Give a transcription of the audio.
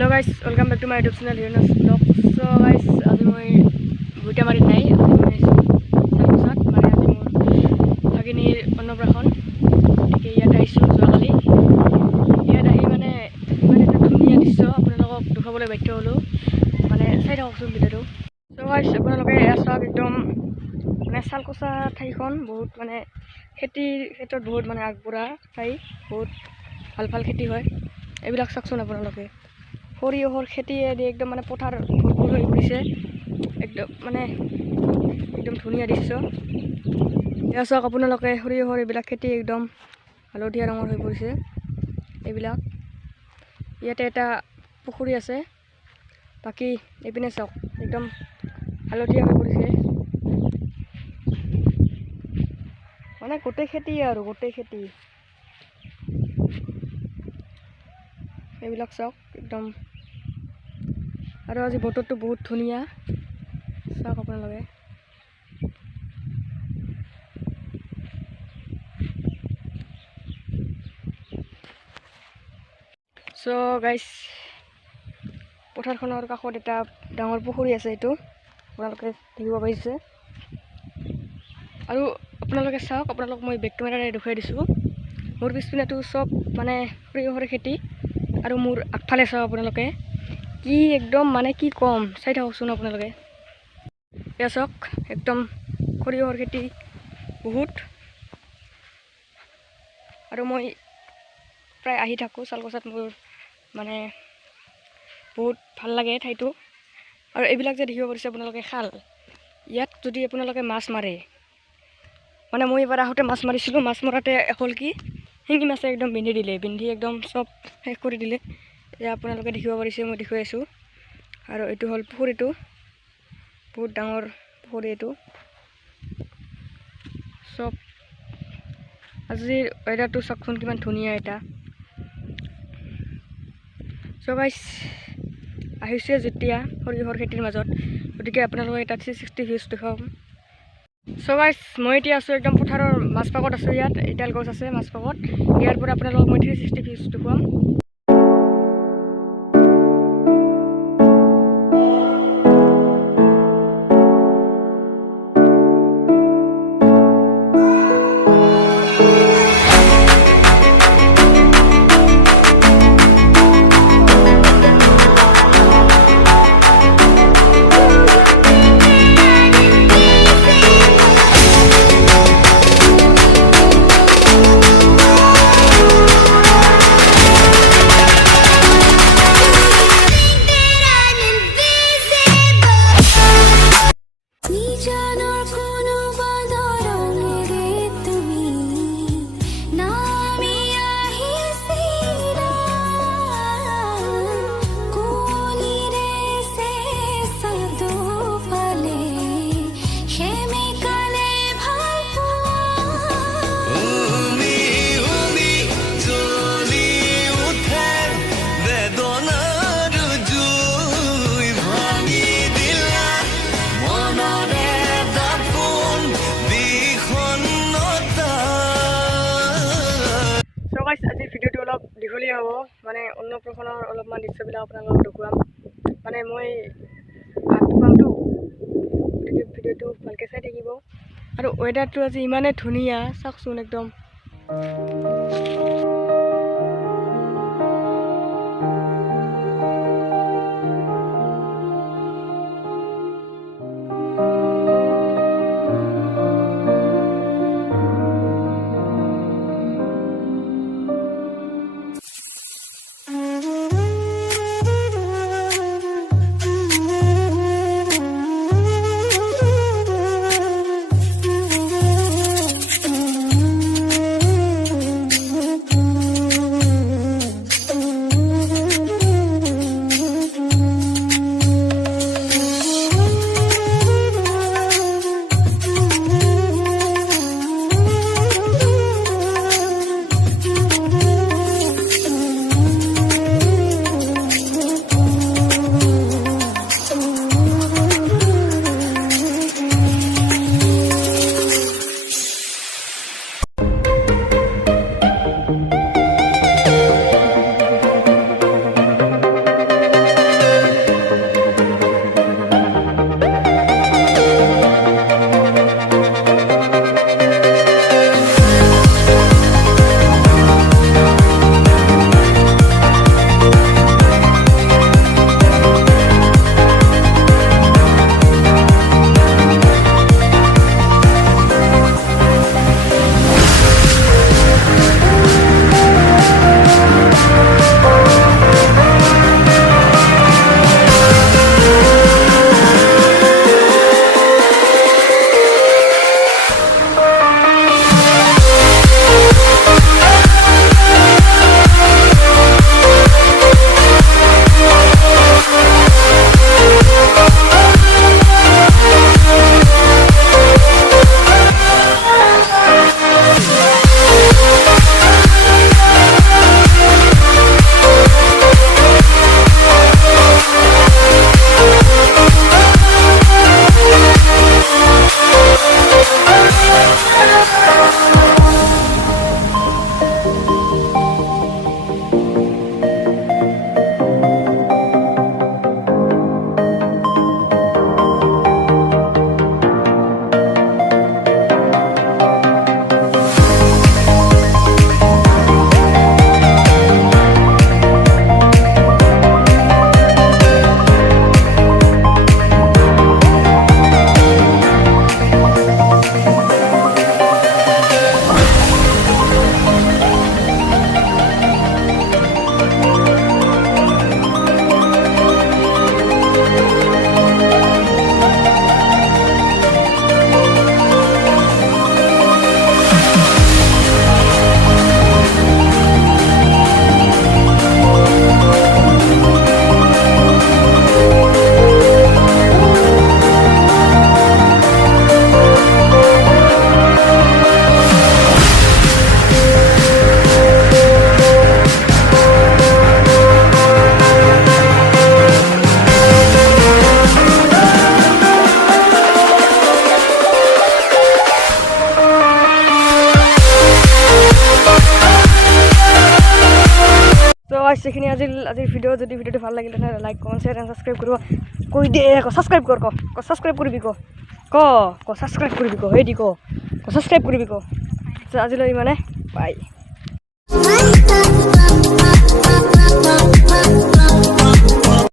Hello guys, welcome back to my YouTube channel Hironas Vlog. So guys, আজি মই গুইটা মাৰিত নাই, আজি মই চালকুচাত মানে আজি মোৰ ভাগিনীৰ অন্নপ্ৰাশন একে ইয়াত আহিছোঁ যোৱাকালি। ইয়াত আহি মানে ইমান এটা ধুনীয়া দৃশ্য আপোনালোকক দেখাবলৈ বাধ্য হ'লোঁ, মানে চাই থাককচোন ভিডিঅ'টো। So guys, আপোনালোকে এয়া চাওক, একদম মানে চালকুচা ঠাইখন বহুত মানে খেতিৰ ক্ষেত্ৰত বহুত মানে আগবঢ়া ঠাই, বহুত ভাল ভাল খেতি হয়। এইবিলাক চাওকচোন আপোনালোকে, সৰিয়হৰ খেতিয়েদি একদম মানে পথাৰ ভৰপূৰ হৈ পৰিছে, একদম ধুনীয়া দৃশ্য। এয়া চাওক আপোনালোকে, সৰিয়হৰ এইবিলাক খেতি একদম হালধীয়া ৰঙৰ হৈ পৰিছে। এইবিলাক ইয়াতে এটা পুখুৰী আছে, বাকী এইপিনে চাওক একদম হালধীয়া হৈ পৰিছে, মানে গোটেই খেতি আৰু গোটেই খেতি। এইবিলাক চাওক একদম, আৰু আজি বতৰটো বহুত ধুনীয়া, চাওক আপোনালোকে। চ' গাইজ, পথাৰখনৰ কাষত এটা ডাঙৰ পুখুৰী আছে, এইটো আপোনালোকে দেখিব পাৰিছে। আৰু আপোনালোকে চাওক, আপোনালোক মই বেক কেমেৰাৰে দেখুৱাই দিছোঁ, মোৰ পিছপিনেতো চব মানে সৰিয়হৰ খেতি, আৰু মোৰ আগফালে চাওক আপোনালোকে, কি একদম মানে কি কম, চাই থাককচোন আপোনালোকে। এয়া চাওক একদম সৰিয়হৰ খেতি বহুত, আৰু মই প্ৰায় আহি থাকোঁ চালকুচাত, মোৰ মানে বহুত ভাল লাগে ঠাইটো। আৰু এইবিলাক যে দেখিব পাৰিছে আপোনালোকে খাল, ইয়াত যদি আপোনালোকে মাছ মাৰে, মানে মই এবাৰ আহোঁতে মাছ মাৰিছিলোঁ, মাছ মৰাতে হ'ল কি, শিঙি মাছে একদম বিন্ধি একদম চব শেষ কৰি দিলে। এয়া আপোনালোকে দেখিব পাৰিছে, মই দেখুৱাই আছোঁ। আৰু এইটো হ'ল পুখুৰীটো, বহুত ডাঙৰ পুখুৰী এইটো। চব আজিৰ ৱেডাৰটো চাওকচোন কিমান ধুনীয়া এটা। চ' গাইজ, আহিছে যেতিয়া সৰিয়হৰ খেতিৰ মাজত, গতিকে আপোনালোকে এটা 360 ভিউজ দেখুৱাম। চ' গাইজ, মই এতিয়া আছোঁ একদম পথাৰৰ মাজভাগত আছোঁ, ইয়াত এডাল গছ আছে মাজভাগত, ইয়াৰ পৰা আপোনালোকক মই 360 ভিউজ দেখুৱাম। আজি ভিডিঅ'টো অলপ দীঘলীয়া হ'ব, মানে অন্নপ্ৰাশনৰ অলপমান দৃশ্যবিলাক আপোনালোকক দেখুৱাম, মানে মই ভাত খুৱামতো, গতিকে ভিডিঅ'টো ভালকৈ চাই থাকিব। আৰু ৱেডাৰটো আজি ইমানেই ধুনীয়া, চাওকচোন একদম। গাইছ এইখিনি আজিৰ ভিডিঅ' যদি ভিডিঅ'টো ভাল লাগিলে তেনে like comment share and subscribe কৰিব কৈ দে ছাবস্ক্ৰাইব কৰ ছাবস্ক্ৰাইব কৰিবি ছাবস্ক্ৰাইব কৰিবি সেই দি ছাবস্ক্ৰাইব কৰিবি আজিলৈ ইমানে বাই